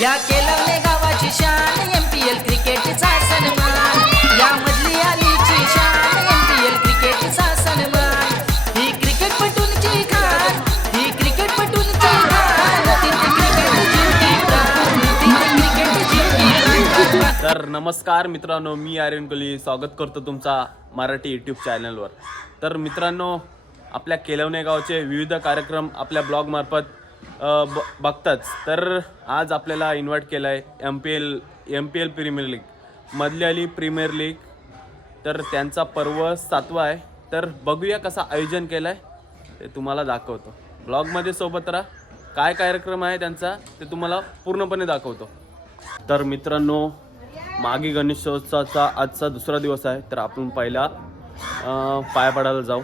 या केलवले गावाची शान एमपीएल क्रिकेटचा सन्मान. या मधली आलीची शान एमपीएल क्रिकेटचा सन्मान. ही क्रिकेटपटूंची खान ही क्रिकेटपटूंची खान तिथे क्रिकेट तिथे क्रिकेट तर नमस्कार मित्रांनो मी आर्यन कोली स्वागत करतो तुमचा मराठी यूट्यूब चॅनलवर तर मित्रांनो आपल्या केलवणे गावचे विविध कार्यक्रम आपल्या ब्लॉगमार्फत ब बघताच. तर आज आपल्याला इन्व्हाइट केलं आहे M P L M P L premier league मधली आली प्रीमियर लीग तर त्यांचा पर्व सातवा आहे. तर बघूया कसा आयोजन केलं आहे ते तुम्हाला दाखवतो. ब्लॉगमध्ये सोबत राहा. काय कार्यक्रम आहे त्यांचा ते तुम्हाला पूर्णपणे दाखवतो. तर मित्रांनो मागी गणेशोत्सवाचा आजचा दुसरा दिवस आहे. तर आपण पहिला पाया पडायला जाऊ.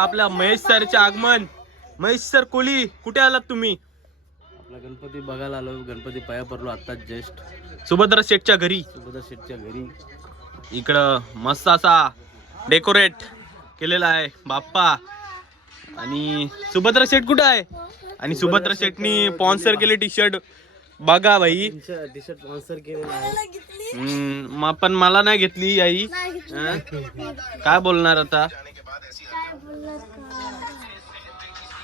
आपल्या महेश सरचे आगमन. महेश सर कोली कुठे आलात तुम्ही? आपला गणपती बघायला आलो गणपती पाया पडलो आत्ताच जस्ट. सुभद्रा शेठच्या घरी. सुभद्रा शेठच्या घरी. इकडं मस्त असा डेकोरेट केलेला आहे बाप्पा. आणि सुभद्रा शेठ कुठं आहे? आणि सुभद्रा शेठनी स्पॉन्सर केले टी शर्ट बघा भाई टी शर्ट स्पॉन्सर केलेला आहे. हम्म, म- पण मला नाही घेतली आई? काय बोलणार आता?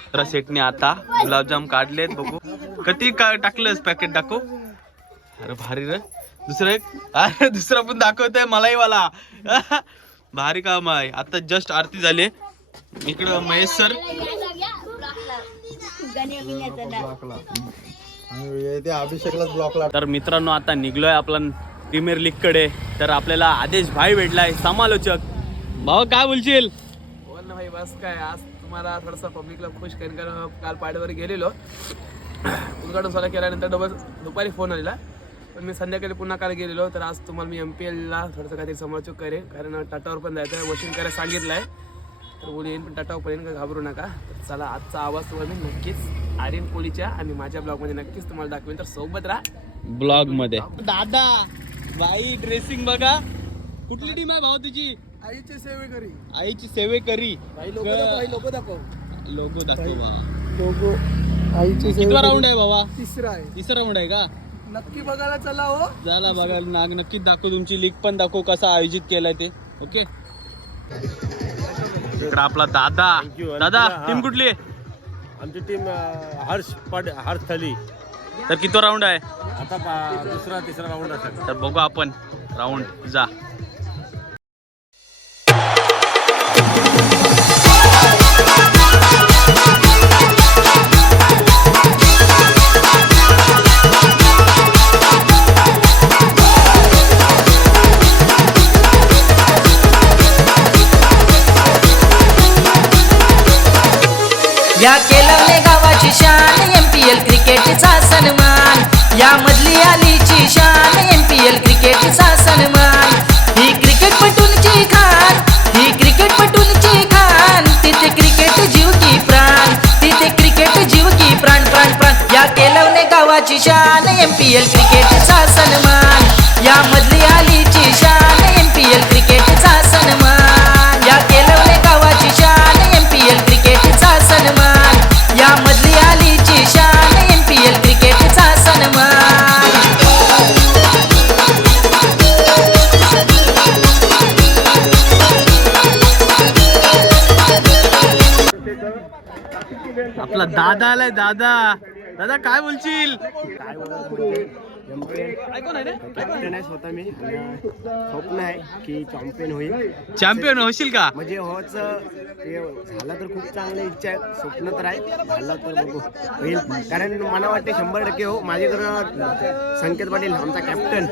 सुभद्रा शेठने आता गुलाबजाम काढलेत बघू. कधी का टाकलंस पॅकेट दाखव. अरे भारी रे. दुसरं एक. अरे दुसरा पण दाखवतोय मलाही मला भारी काम आहे. आता जस्ट आरती झाली इकडं महेश सर ब्लॉकला तर मित्रांनो आता निघलोय आपण प्रीमियर लीगकडे. तर आपल्याला आदेश भाई भेटलाय. समालोचक. भाऊ काय बोलशील? भाई बस काय आज तुम्हाला थोडंसं पब्लिकला खुश करेन कारण काल पाड्यावर गेलेलो. उद्घाटन सोहळा केल्यानंतर डबल दुपारी फोन आलेला. पण मी संध्याकाळी पुन्हा काल गेलेलो तर आज तुम्हाला मी एम पी एलला थोडंसं काहीतरी समालोचक करेन कारण टाटावर पण जायचं वॉशिंग करायला सांगितलं आहे तर बोली येईन पण टाटावर पण येईन का? घाबरू नका. तर चला आजचा आवाज तुम्हाला मी नक्कीच आर्यन कोहलीच्या आणि माझ्या ब्लॉगमध्ये नक्कीच तुम्हाला दाखवेन. तर सोबत राहा. ब्लॉगमध्ये दादा बाई ड्रेसिंग बघा. कुठली टीम आहे भाऊ तुझी? आईचे सेवेकरी आईची सेवेकरी भाई लोक भाई लोक दाखव. लोगो दाखव. लोगो आईचे कितवा राऊंड आहे बाबा? तिसरा आहे. तिसरा राऊंड आहे का? नक्की बघायला चला हो. झाला बघा नाग नक्कीच दाखव तुमची लीग पण दाखव कसा आयोजित केलाय ते. ओके आपला दादा दादा टीम कुठली? आहे आमची टीम हर्ष पड हर्ष थली. तर किती राऊंड आहे? आता पा- दुसरा तिसरा राऊंड असेल. तर बघू आपण. राऊंड जा. या केलवले गावाची शान एमपीएल क्रिकेटचा सन्मान. या मधली आलीची शान एमपीएल क्रिकेटचा सन्मान. ही क्रिकेटपटूंची खान ही क्रिकेटपटूंची खान. तिथे क्रिकेट जीव की प्राण तिथे क्रिकेट जीव की प्राण प्राण प्राण. या केलवले गावाची शान एमपीएल क्रिकेटचा दादा आलाय दादा. दादा काय बोलशील? स्वतः मी. स्वप्न आहे की चॅम्पियन होईल. चॅम्पियन होशील का? म्हणजे होच झाला तर खूप चांगली इच्छा आहे. स्वप्न तर आहे. झाला तर बघू होईल. कारण मला वाटते शंभर टक्के हो. माझ्याकडं संकेत पाटील आमचा कॅप्टन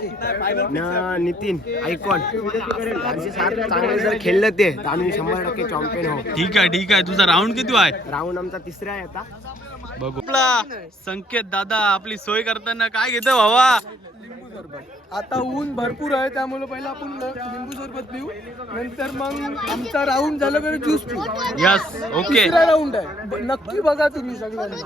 नितीन आयकॉन आमचे सात चांगले जर खेळलं ते. तर आम्ही शंभर टक्के चॅम्पियन हो ठीक आहे ठीक आहे. तुझा राऊंड किती आहे? राऊंड आमचा तिसरा आहे आता. बघू. आपला संकेत दादा आपली सोय करताना काय घेतो भावा? आता ऊन भरपूर आहे त्यामुळे पहिला आपण लिंबू सरबत पिऊ. नंतर मग आमचा राऊंड झालं तर ज्यूस पिऊ. यस ओके तिसरा राऊंड आहे. ब- नक्की बघा तुम्ही सगळ्यांनी.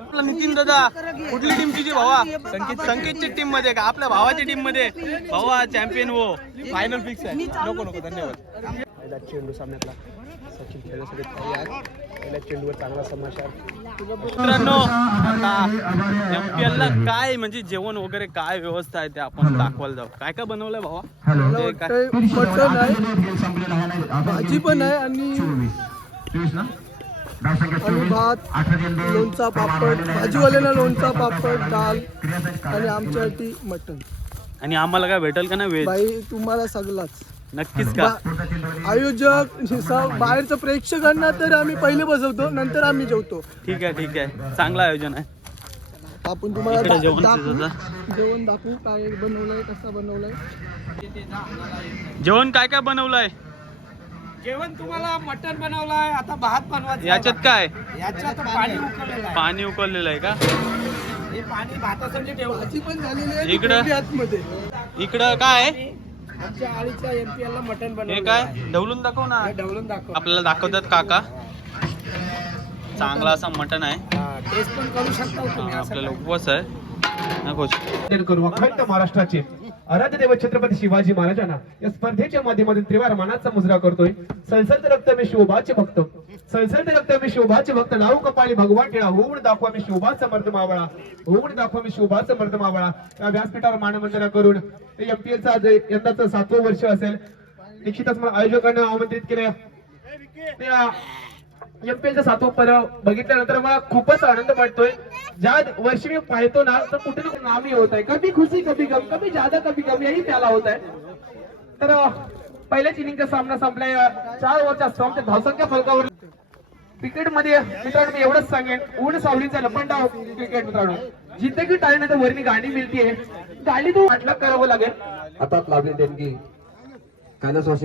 आपला नितीन दादा कुठली टीम तुझी भावा? संकेत संकेतची टीममध्ये का? आपल्या भावाच्या टीममध्ये. भावा चॅम्पियन हो. फायनल फिक्स आहे. नको नको धन्यवाद. चेंडू सामन्यातला. सचिन खेळण्यासाठी तयार पहिल्या चेंडूवर चांगला समाचार. मित्रांनो आता एमपीएल ला काय म्हणजे जेवण वगैरे काय व्यवस्था आहे ते आपण दाखवायला जाऊ. काय काय बनवलंय भावा? आहे. भाजी पण आहे आणि भात लोणचा पापड भाजीवाल्यांना लोणचा पापड डाळ आणि आमच्यासाठी मटन आणि आम्हाला काय भेटेल का ना व्हेज? बाई तुम्हाला सगळाच. नक्कीच का? बा- आयोजक स- बाहेरचं प्रेक्षकांना तर आम्ही पहिले बसवतो नंतर आम्ही जेवतो. ठीक आहे ठीक आहे. चांगलं आयोजन आहे. आपण तुम्हाला इकडे दा- जेवण दाखवू. तिथं जेवण दाखवू काय बनवलंय कसा बनवलंय? जेवण काय काय बनवलंय? जेवण तुम्हाला मटन बनवलाय आता भात बनवायचा याच्यात काय? याच्यात पाणी उकळलेलं आहे. पाणी उकळलेलं आहे का? हे पाणी भातासाठी ठेवलं. भाजी पण झालेली आहे इकडं? ती आतमध्ये. इकडं काय आहे? आमच्या आळीच्या हे बनवलं काय ढवलून दाखव ना. ढवळून दाखव. आपल्याला दाखवतात काका. चांगला असा मटन आहे. टेस्ट पण करू शकता तुम्ही हा, असं आपल्याला उपवास आहे. ना खुश करू. अखंड महाराष्ट्राचे आराध्य देव छत्रपती शिवाजी महाराजांना या स्पर्धेच्या माध्यमातून त्रिवार मानाचा मुजरा करतोय. सलसलत रक्त मी शोभाचे भक्त. सलसलत रक्त मी शोभाचे भक्त. नाव कपाळी भगवान टिळा. होऊन दाखवा मी शोभाचा मर्द मावळा. होऊन दाखवा मी शोभाचा मर्द मावळा. या व्यासपीठावर मानवंदना करून एमपीएलचा यंदाचं सातवं वर्ष असेल. निश्चितच मला आयोजकांना आमंत्रित केले एमपीएलचा सातवं पर्व बघितल्यानंतर मला खूपच आनंद वाटतोय. ज्या वर्षी मी पाहतो ना तर कुठे ना कुठे नामी होत आहे. कभी खुशी कभी गम कभी ज्यादा कभी कम यही प्याला होत आहे. तर पहिल्याच इनिंगचा सामना संपलाय. चार ओव्हरच्या स्ट्रॉंगच्या धावसंख्या फलकावर. क्रिकेटमध्ये मित्रांनो मी एवढंच सांगेन. ऊन सावलीचा लपंडाव क्रिकेट मित्रांनो. जिथे की टाळण्यात वरनी गाणी मिळतीये. गाडी तो वाटलं करावं लागेल. हातात लावली देणगी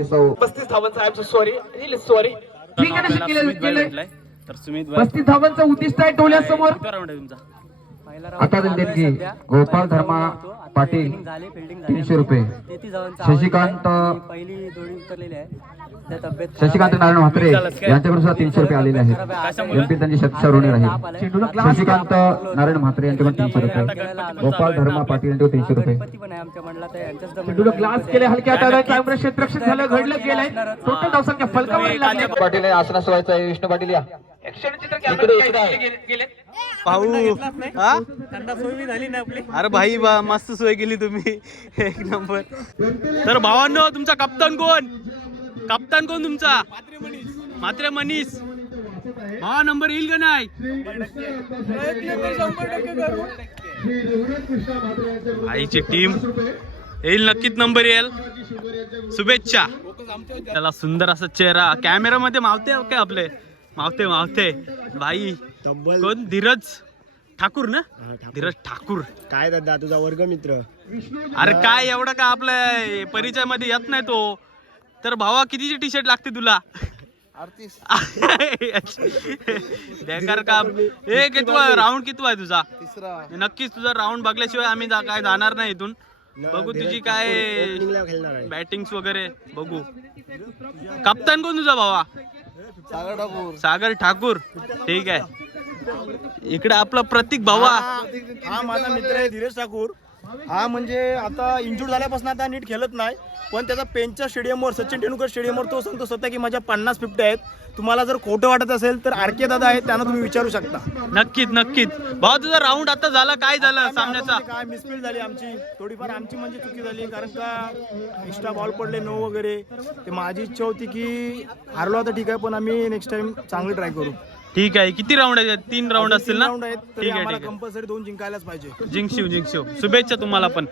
सौ पस्तीस धावांचा आय सॉरी सॉरी ठीक आहे ना, केलं- पस्तीस धावांचं उद्दिष्ट आहे डोळ्यासमोर. तुमचा. हातात देणगी गोपाळ धर्मा पाटील तीनशे रुपये. शशिकांत पहिली जोडी उतरलेली आहे. शशिकांत नारायण म्हात्रे यांच्याकडून सुद्धा तीनशे रुपये आलेले आहेत. एमपी त्यांची शतशा ऋणी राहील शशिकांत नारायण म्हात्रे यांच्याकडून तीनशे रुपये. गोपाळ धर्मा पाटील यांच्याकडून तीनशे रुपये. गणपती पण आहे आमच्या मंडळात. यांच्याच चेंडूला ग्लास केले हलक्या क्षेत्ररक्षण झालं घडलं गेलंय. टोटल धावसंख्या फलकावर लागली पाटील आसनास व्हायचं विष्णू पाटील या. हा? अरे भाई बा मस्त सोय केली तुम्ही. एक नंबर. तर भावांनो तुमचा कप्तान कोण? कप्तान कोण तुमचा? मात्र मनीष. हा नंबर येईल का नाही? आईची टीम येईल नक्कीच नंबर येईल. शुभेच्छा. त्याला सुंदर असा चेहरा. कॅमेरा मध्ये मावते काय आपले? मावते मावते. भाई तब्बल. कोण? धीरज ठाकूर ना? धीरज ठाकूर. काय दादा तुझा वर्गमित्र अरे काय एवढं का आपल्या परिचयमध्ये येत नाही तो? तर भावा कितीची टी शर्ट लागते तुला? बेकार काम. ए कितवा राऊंड कितवा आहे तुझा. नक्कीच तुझा राऊंड बघल्याशिवाय आम्ही जा- काय जाणार नाही इथून. बघू तुझी काय ओपनिंगला खेळणार आहे. बॅटिंग वगैरे बघू. कप्तान कोण तुझा भावा? सागर ठाकूर. ठीक आहे. इकडे आपला प्रतीक भावा. हा माझा मित्र आहे धीरज ठाकूर. हा म्हणजे आता इंजूर्ड झाल्यापासून आता नीट खेळत नाही पण त्याचा पेनच्या स्टेडियमवर सचिन तेंडुलकर स्टेडियमवर तो सांगतो स्वतः की माझ्या पन्नास फिफ्टी आहेत. तुम्हाला जर खोटं वाटत असेल तर आर के दादा आहेत त्यांना तुम्ही विचारू शकता. नक्कीच नक्कीच. भावा तुझा राऊंड आता झाला काय झालं सामन्याचा? म्हणजे काय मिसफील झाली आमची. थोडीफार आमची म्हणजे चुकी झाली कारण का एक्स्ट्रा बॉल पडले नो वगैरे. ते माझी इच्छा होती की हारलो आता ठीक आहे पण आम्ही नेक्स्ट टाइम चांगली ट्राय करू. ठीक आहे. किती राऊंड आहेत? तीन राऊंड असतील ना? राऊंड आहेत. ठीक आहे ठीक आहे. कंपल्सरी दोन जिंकायलाच पाहिजे. जिंकशिव जिंकशिव शुभेच्छा तुम्हाला पण.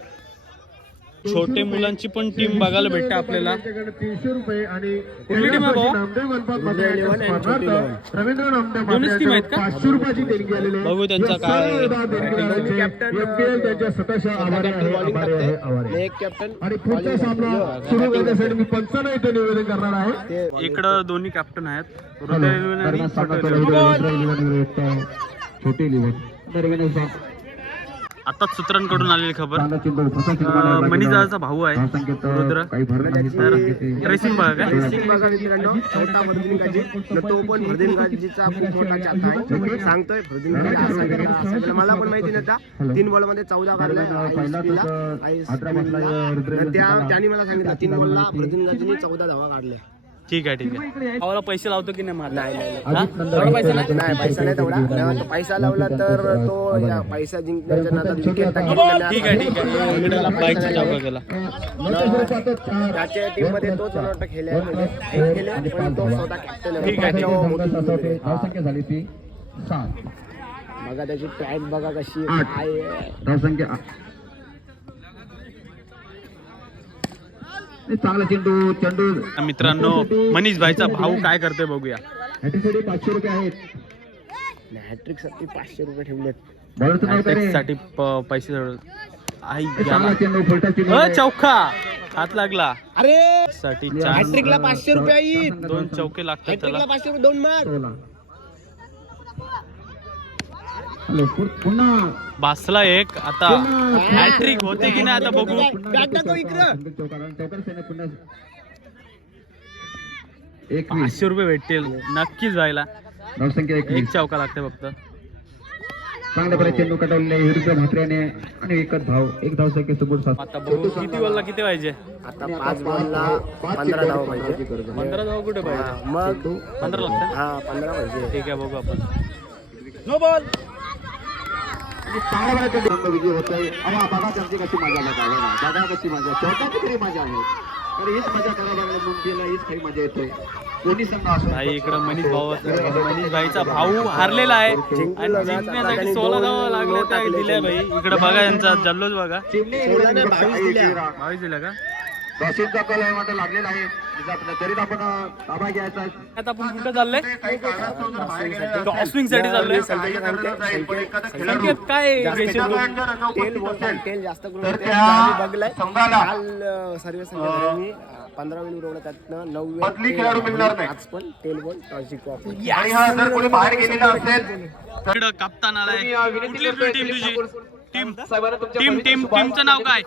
छोटे मुलांची पण टीम बघायला भेटते आपल्याला. तीनशे रुपये आणि कुठली टीम आहे भाऊ? रवींद्र नामदेव दोन्हीच team आहेत का? पाचशे रुपयाची देणगी आलेली आहे. बघू त्यांचा काय या सर्व देणगीला जय कॅप्टन MPL त्यांच्या स्वतःच्या आभारी आहे बॉलिंग आभारी आहे आभारी आणि आहे एक कॅप्टन आणि पुढचा सामना सुरू करण्यासाठी मी पंचांना इथे निवेदन करणार आहे. इकडं दोन्ही कॅप्टन आहेत. हृदय रेल्वे आणि दरम्यान सामना छोटे चालू. आहे. दरम्यान सा- आताच सूत्रांकडून आलेली खबर. दादाचा भाऊ आहे रुद्र. काही भर नाही तर संख्येत- ड्रेसिंग बघा काय रेसिंग बघा न तो पण फर्दिन गाजीचा खूप मोठा चाहता आहे. सांगतोय. मला पण माहिती नव्हता तीन बॉलमध्ये चौदा न त्या. त्यांनी मला सांगितलं तीन बॉलला फर्दिन गाजीने चौदा धावा काढल्या. ठीक आहे ठीक आहे भावाला पैसे लावतो की नाही नाही पैसा नाही नाही, पैसा नाही तेवढा तो पैसा लावला तर तो या पैसा जिंकण्याच्या नादात विकेट टाकेल ठीक आहे ठीक आहे इकडे बाईकचा चौका केला नंतर स्वरूपातच चार. त्याच्या टीममध्ये तोच मला वाटतं खेळलाय म्हणजे एक खेळले पण तो स्वतः कॅप्टन आहे ठीक आहे, ठीक आहे. त्याच्यावर मोठी पन्नास भूमिका आहे. धावसंख्या झाली ती सात बघा त्याची पॅक बघा कशी. काय आहे. धावसंख्या आठ. चांगला चेंडू चेंडू. मित्रांनो मनीष भाईचा भाऊ काय करतोय बघूया. पाचशे रुपये आहेत. हॅट्रिकसाठी पाचशे रुपये ठेवलेत? साठी प- पैसे आई. चौका! हात लागला. अरे! साठी हॅट्रिकला पाचशे रुपये दोन चौके लागतात हॅट्रिकला त्याला. पाचशे रुपये दोन मार. पुन्हा बासला एक आता हॅट्रिक होते की नाही आता बघू. एकवीस पाचशे रुपये भेटतील. नक्कीच जायला. एक चौका लागते फक्त. चांगल्या प्रकारे चेंडू कटवलेला आणि एकच धाव. एक सुबोध सात. आता बघू किती बॉलला किती पाहिजे? आता पाच बॉलला पंधरा धाव पाहिजे. पंधरा जाऊ कुठे पाहिजे? मग पंधरा लागतात हा पंधरा पाहिजे. ठीक आहे बघू आपण. चांगल्या प्रकारे चेंडू विजय होत आहे अवा बघा त्यांची कशी मजा लागा बघा बघा कशी मजा चौकाची तरी मजा आहे तर हीच मजा करायला लागला मुंबईला हीच काही मजा येते दोन्ही संघ असो भाई इकडं मनीष भाऊ मनीष भाईचा भाऊ हारलेला आहे. आणि जिंकण्यासाठी सोळा धावा लागल्या त्या दिल्या भाई. इकडे बघा यांचा जल्लोष बघा. बावीस दिल्या. का? कल आहे लागलेला आहे. तरी आपण ताबा घ्यायचा. आता आपण कुठं चाललंय? स्विंगसाठी चाललोय. संकेत काय? तेल जास्त काल सर्व पंधरा वेळ उरवलं त्यातनं नऊ वेळ आज पण तेल बॉल टॉस जिंकू आपण. इकडं कप्तान आलाय. कुठली टीम तुझी? टीम टीम टीम टीमचं नाव काय?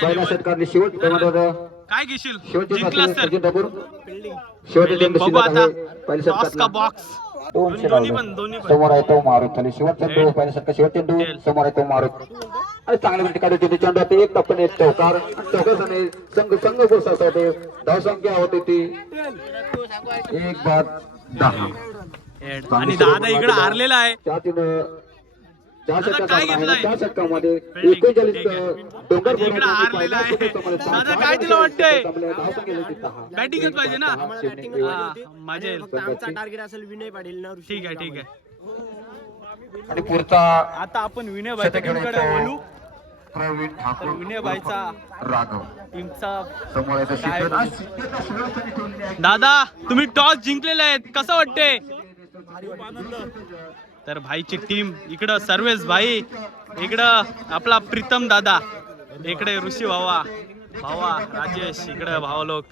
पहिला षटकारने शेवट काय घेशील? शेवटचे जिंकलास तर शेवटचे बघू आता. टॉस का बॉक्स दोन दोन्ही चेंडू पण दोन्ही पण. समोर आहे तो मारुत खाली शेवट चेंडू पहिल्या षटकार शेवट चेंडू तेल. समोर आहे तो मारुत. आणि चांगल्या ठिकाणी चेंडू चेंडू. होते एक टप्पन एक चौकार. चौकासाने संघ संघ गोष्ट होते धावसंख्या होती ती. एक बाद दहा. आणि दादा इकडे हारलेला आहे. चार काय षटकामध्ये. एकोणचाळीस. डोंगर तुला वाटतंय? बॅटिंगच पाहिजे ना? आमचा टार्गेट असेल विनय पाटील ना ठीक आहे ठीक आहे. आणि पुढचा आता आपण विनय बोलू. प्रवीण ठाकूर विनय भाईचा राघव. टीमचा. दादा तुम्ही टॉस जिंकलेले आहेत. कसं वाटते तर भाईची टीम इकडं सर्वेश भाई इकडं आपला प्रीतम दादा इकडे ऋषी भावा भावा राजेश इकडे भावा लोक.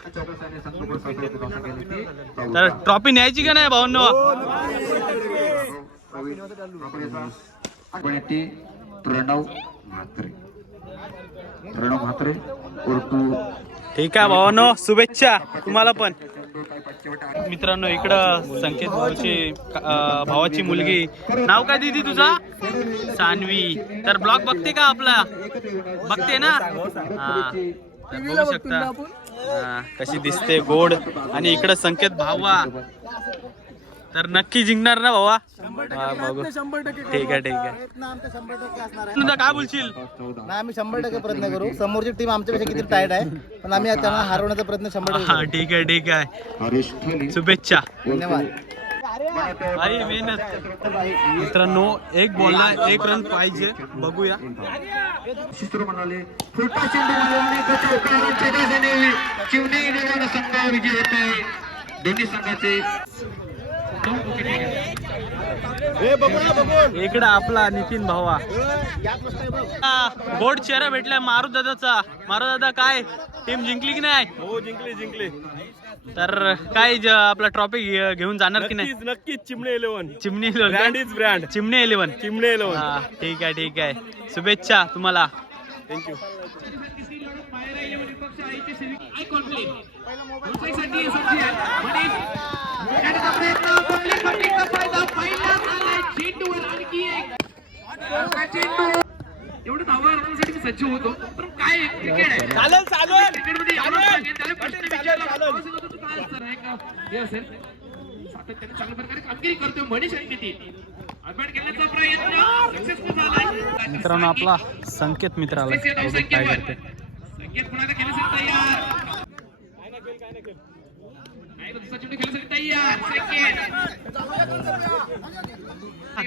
तर ट्रॉफी न्यायची का नाही येते प्रणव म्हात्रे. प्रणव म्हात्रे ठीक आहे भावांनो शुभेच्छा तुम्हाला पण. मित्रांनो इकडं संकेत भाऊची अं, भावाची मुलगी. नाव काय दिदी तुझा? सान्वी. तर ब्लॉग बघते का आपला? बघते ना? हा. बघू शकता. कशी दिसते गोड. आणि इकडं संकेत भावा तर नक्की जिंकणार ना भावा हा, बघू. ठीक आहे ठीक आहे. तुझा काय बोलशील? नाही आम्ही शंभर टक्के प्रयत्न करू. समोरची टीम आमच्यापेक्षा किती टाईट आहे पण आम्ही त्यांना हरवण्याचा प्रयत्न शंभर टक्के हा ठीक आहे ठीक आहे. शुभेच्छा. धन्यवाद. भाई मेहनत. मित्रांनो एक बॉलला एक रन पाहिजे. बघूया. शिस्त्र म्हणाले चेंडू मारल्याने चिवणे संघ विजय होते दोन्ही संघाचे इकडं आपला नितीन भावा. गोड चेहरा भेटलाय मारू दादाचा मारू दादा काय? टीम जिंकली की नाही? हो जिंकले जिंकले. तर काय ज- आपला ट्रॉफी घेऊन जाणार की नाही? नक्कीच नक्कीच Chimne eleven Chimni brand is brand Chimne eleven Chimne eleven हा ठीक आहे ठीक आहे. शुभेच्छा तुम्हाला. थँक्यू एवढं धावा रनसाठी मी सज्ज होतो पण काय आहे? क्रिकेट आहे चालेल चालेल क्रिकेटमध्ये एवढं सांगेन, त्याला प्रश्न विचारला, प्रवासी होतो, तू काय असणार आहे का? हे असेल सातत्याने चांगल्या प्रकारे कामगिरी करतोय मनीष आणि नितीन अडवॅट घेण्याचा प्रयत्न सक्सेसफुल झालाय मित्रांनो आपला संकेत मित्र आला संकेत पुन्हा खेळण्यासाठी तयार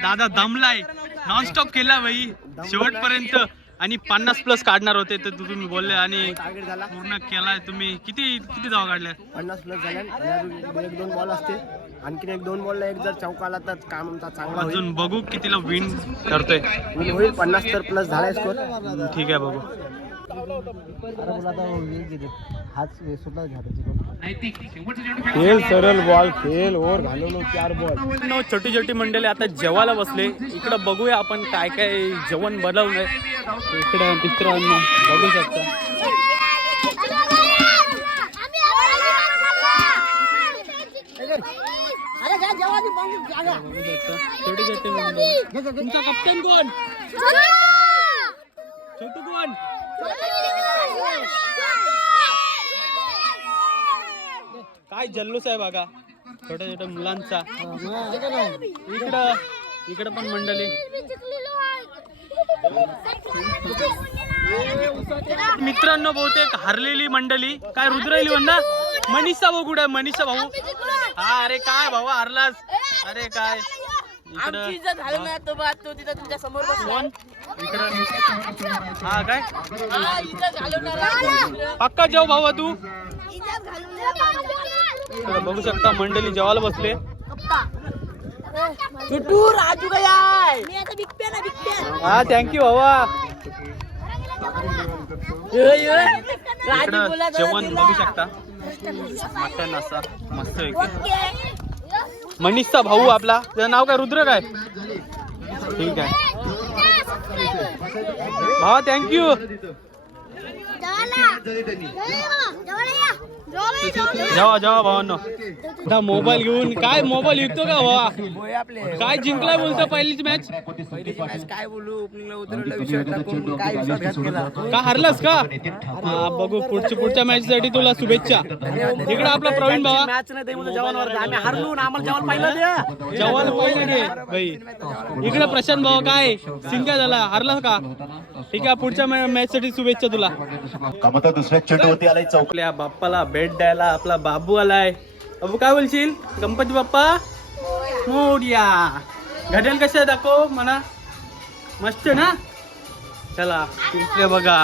दादा दमलाय. नॉनस्टॉप केला भाई शेवटपर्यंत. आणि पन्नास प्लस काढणार होते तर तुम्ही बोलले आणि पूर्ण केलाय तुम्ही. किती किती धावा काढल्या? पन्नास प्लस झाल्या. एक दोन बॉल असतील. आणखीन एक दोन बॉलला एक जर चौक आला तर काम आमचा चांगला अजून बघू कितीला विन करतोय विन होईल पन्नास तर प्लस झालाय स्कोर ठीक आहे बघू. नैतिक शेवटचा चेंडू खेळ सरळ बॉल खेळ ओव्हर घालवलो चार बॉल. नो छोटी छोटी मंडळी आता जेवायला बसले. इकडं बघूया आपण काय काय जेवण बनवलंय. इकडं मित्रांनो बघू शकता. छोटी छोटी मंडळी. तुमचा कप्तान कोण? छोटू कोण? काय जल्लोष आहे बघा छोट्या छोट्या मुलांचा. इकडं इकडं पण मंडळी. मित्रांनो बहुतेक हरलेली मंडळी. काय रुद्रली म्हणा मनीषा भाऊ कुठे मनीषा भाऊ. हा अरे काय भाऊ हरलास? अरे काय? इकडं. कोण? इकडं. हा काय? हा पक्का जेव भाऊ तू? बघू शकता मंडळी जेवायला बसले. छोटू राजू काय हा थँक्यू इकडं बोला जेवण बघू शकता. मटन असा मस्त मनीषचा भाऊ आपला. त्याचं नाव काय रुद्र काय? ठीक आहे. भावा थँक्यू जेवा जेवा भावांनो. आता मोबाईल घेऊन काय मोबाईल विकतो का भावा? काय जिंकलाय बोलतो पहिलीच मॅच काय बोलू का हरलास का? हा बघू पुढच्या पुढच्या मॅच साठी तुला शुभेच्छा. इकडे आपला प्रवीण भावा. मॅच नाही हरलो ना आम्हाला जेवण पाहिलं द्या जवान पाहिजे इकडे प्रशांत भाऊ काय? सिंगा झाला. हरला का? ठीक आहे पुढच्या मॅच साठी शुभेच्छा तुला. कामता दुसऱ्या चेंडूवरती आलाय चौक. आपल्या बाप्पाला भेट द्यायला आपला बाबू आलाय. बाबू काय बोलशील? गणपती बाप्पा? मोर्या. घडेल कसे दाखव म्हणा मस्त ना? चला इकडे बघा.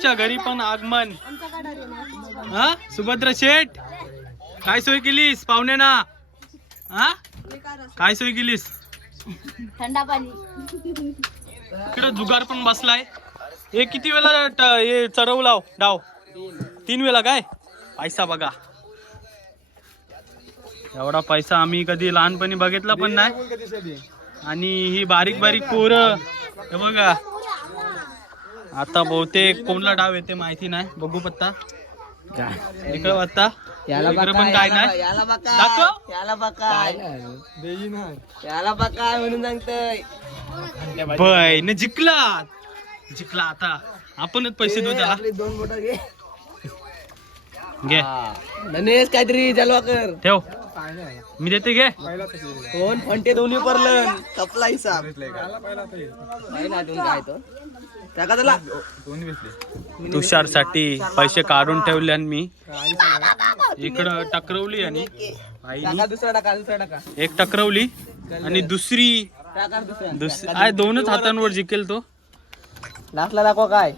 शेठच्या घरी पण आगमन. हा? सुभद्रा शेठ काय सोय केलीस पाहुण्यांना हा? काय सोय केलीस? थंडा पाणी. इकडे जुगार पण बसलाय. हे किती वेळा ट- हे चढवलाव डाव? तीन वेळा काय? पैसा बघा. एवढा पैसा आम्ही कधी लहानपणी बघितला पण नाही. आणि ही बारीक बारीक पोरं हे बघा. आता बहुतेक कोणला डाव येते माहिती नाही. बघू पत्ता. इकडे पत्ता. इकडे पण काय नाही. याला बघा. दाखव. याला बघा. याला बघा म्हणून सांगतोय. बै न जिंकला जिंकला आता. आपणच पैसे देऊ त्याला. आपली दोन बोटा घे. घे. गणेश काहीतरी जलवा कर. ठेव. मी देते घे. कोण? फंटे दोन्ही परलन कपला हिसाब नाही ना दोन काय तो टाका त्याला. तुषारसाठी पैसे काढून ठेवले आणि मी इकडं टकरवली आणि आईनी. टाका दुसरा टाका दुसरा टाका. एक टकरवली आणि दुसरी. दुसरा दोनच हातांवर जिंकेल तो. लास्टला दाखवा काय.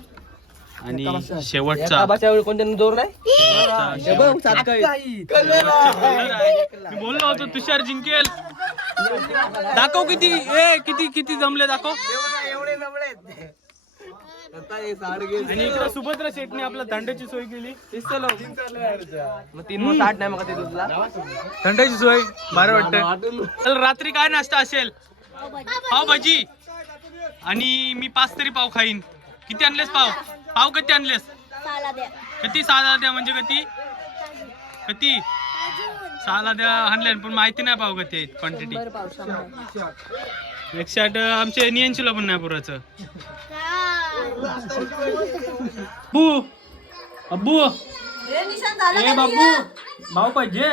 आणि शेवटचा. कोणत्या जोर नाही बघ, सात काय मी बोललो होतो तुषार जिंकेल. दाखव किती ए किती किती जमले दाखव. आणि इकडे सुभद्रा शेटने आपल्या थंड्याची सोय केली. मग तीन मग साठ नाही मग ते तुझला थंड्याची सोय बरं वाटतं चल रात्री काय नाश्ता असेल? पाव भाजी आणि मी पाच तरी पाव खाईन. किती आणलेस पाव? पाव किती आणलेस? किती सहा द्या म्हणजे किती किती सहाला द्या आणले पण माहिती नाही पाव किती क्वांटिटी एकशे आठ आमच्या नियंशीला पण नाही पुराचं अब्बू अब्बू. ए बाबू भाऊ पाहिजे.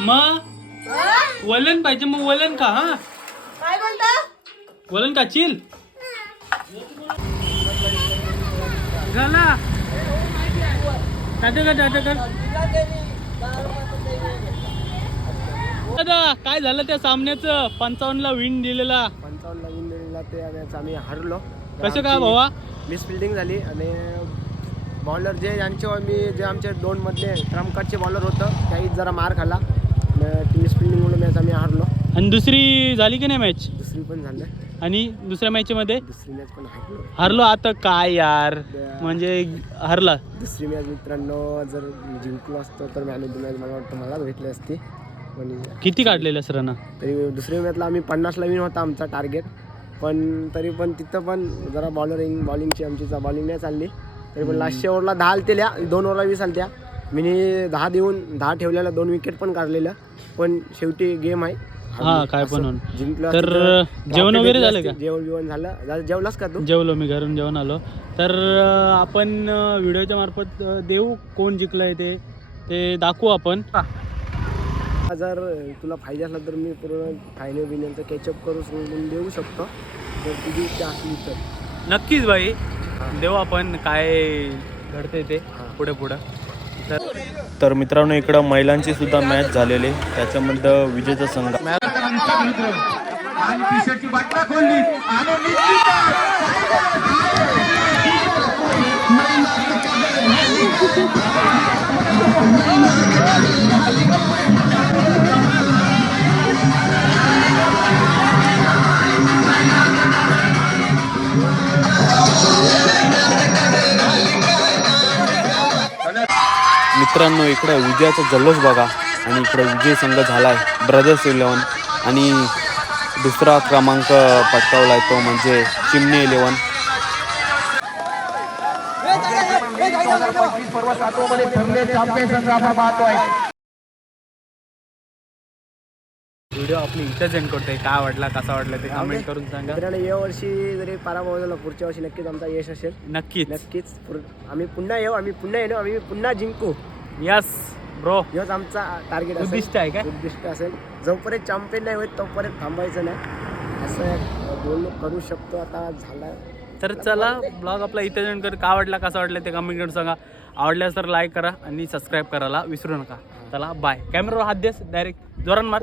मग वलन पाहिजे मग वलन का हा. वलन का चिल झाला. कर दादा काय झालं त्या सामन्याचं? पंचावन्न ला विन दिलेला. पंचावन्न विन दिलेला ते आम्ही हरलो. कसं काय भावा? मिस फिल्डिंग झाली आणि बॉलर जे यांचे मी जे आमचे दोन मधले ट्रम्पकार्डचे बॉलर होतं त्याही जरा मार खाला मिस फिल्डिंगमुळे मॅच आम्ही हरलो. आणि दुसरी झाली की नाही मॅच दुसरी पण झालं. आणि दुसऱ्या मॅच मध्ये? दुसरी मॅच पण हरलो हरलो आता काय यार? म्हणजे हरला. दुसरी मॅच मित्रांनो जर जिंकलो असतो तर मॅन ऑफ द मॅच मला वाटतं मलाच भेटली असती. पण किती काढलेल्या सरांना तरी दुसऱ्या मॅचला आम्ही पन्नासला विन होता आमचा टार्गेट पण तरी पण तिथं पण जरा बॉलरिंग बॉलिंगची आमची बॉलिंग नाही चालली. तरी पण लास्टच्या ओव्हरला दहा आलतेल्या दोन ओव्हरला वीस आलत्या. मी दहा देऊन दहा ठेवलेल्या दोन विकेट पण काढलेल्या पण शेवटी गेम आहे. हा, काय पण होऊन. जिंकलो तर, जेवण वगैरे झालं. का? जेवण बिवण झालं. जेवलास का तू? जेवलो मी घरून जेवण आलो. तर अं, आपण अं, व्हिडिओच्या मार्फत अं, देऊ कोण जिंकलंय ते ते दाखवू आपण. जर तुला पाहिजे असला तर मी पूर्ण फायनल बिनलचं कॅचअप करू सोडून देऊ शकतो. जर तुझी इच्छा असली तर. नक्कीच भाई. देऊ आपण काय घडतंय ते पुढे पुढे. तर मित्रांनो इकडं महिलांची सुद्धा मॅच झालेली. त्याच्यामध्ये विजेता संघ मित्रांनो इकडं विजयाचा जल्लोष बघा. आणि इकडं विजय संघ झालाय. ब्रदर्स इलेवन आणि दुसरा क्रमांक पटकावलाय तो म्हणजे चिमणी इलेवन व्हिडिओ आपली इथंच एंड करतोय. काय वाटला कसा वाटला ते कमेंट करून सांगा. मित्रांनो या वर्षी जरी पराभव झाला पुढच्या वर्षी नक्कीच आमचा यश असेल. नक्कीच. नक्कीच. पुर- आम्ही पुन्हा येऊ आम्ही पुन्हा येऊ आम्ही पुन्हा जिंकू. यस ब्रो हेच आमचा टार्गेट उद्दिष्ट आहे काय उद्दिष्ट असेल. जोपर्यंत चॅम्पियन नाही होत तोपर्यंत थांबायचं नाही. असं बोलू करू शकतो. आता झाला. तर चला ब्लॉग आपला इथे जॉईन कर. का वाटला कसा वाटला ते कमेंट करून सांगा. आवडल्यास तर लाईक करा आणि सबस्क्राईब करायला विसरू नका. चला बाय कॅमेरावर हात देस डायरेक्ट जोरान मार.